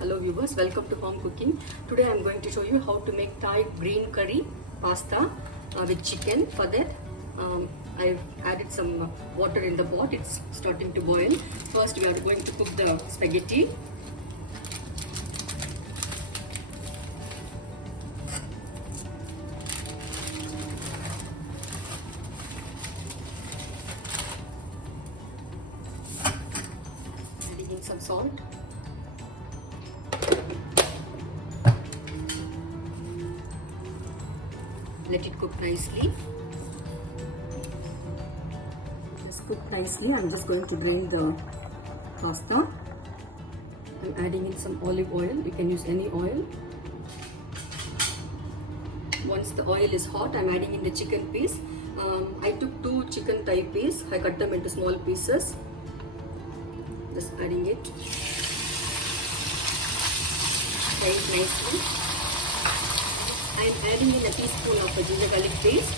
Hello viewers, welcome to home cooking. Today I am going to show you how to make Thai green curry pasta with chicken. For that I've added some water in the pot. It's starting to boil. First we are going to cook the spaghetti. Adding in some salt. Let it cook nicely. Just cook nicely. I'm just going to drain the pasta. I'm adding in some olive oil. You can use any oil. Once the oil is hot, I'm adding in the chicken piece. I took 2 chicken thigh pieces. I cut them into small pieces. Just adding it. Fry it nicely. I am adding in a teaspoon of ginger garlic paste,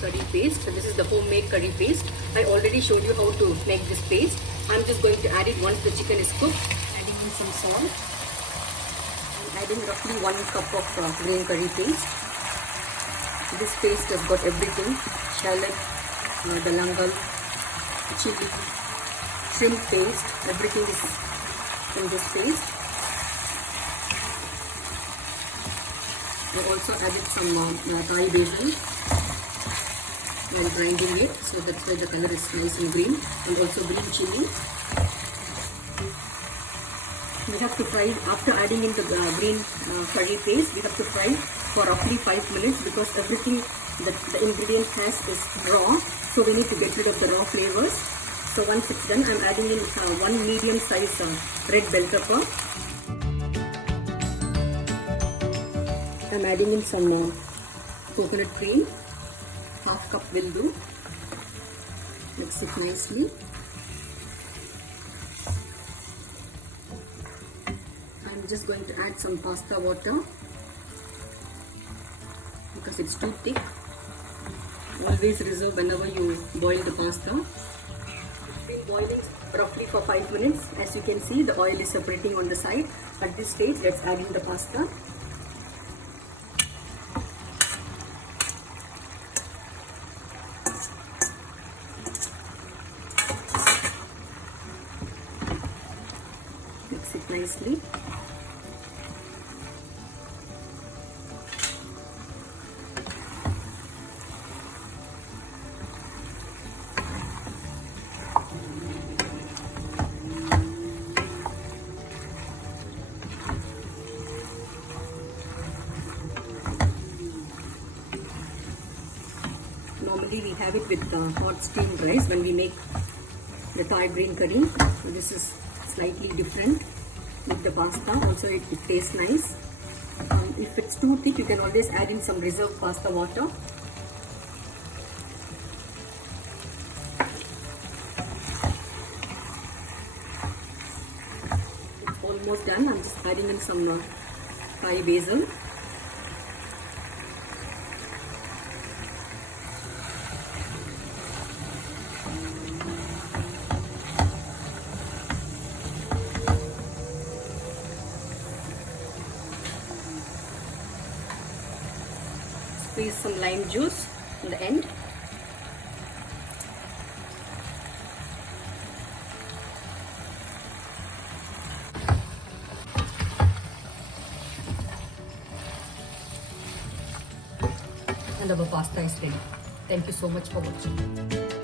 curry paste. So this is the homemade curry paste. I already showed you how to make this paste. I'm just going to add it once the chicken is cooked. Adding in some salt. I'm adding roughly 1 cup of green curry paste. This paste has got everything: shallot, the langal, chili, shrimp paste. Everything is in this paste. I also added some Thai basil while grinding it, so that's why the color is nice and green, and also green chili. We have to fry after adding in the green curry paste. We have to fry for roughly 5 minutes because everything that the ingredient has is raw, so we need to get rid of the raw flavors. So once it's done, I'm adding in 1 medium size red bell pepper. I'm adding in some coconut cream. Half cup will do. Mix it nicely. I'm just going to add some pasta water because it's too thick. Always reserve whenever you boil the pasta. It's been boiling roughly for 5 minutes. As you can see, the oil is separating on the side. At this stage, let's add in the pasta. Mix it nicely. Normally we have it with hot steamed rice when we make the Thai green curry. So this is slightly different with the pasta. Also it tastes nice. If it's too thick, you can always add in some reserved pasta water. It's almost done. I'm just adding in some Thai basil. Squeeze some lime juice in the end. And our pasta is ready. Thank you so much for watching.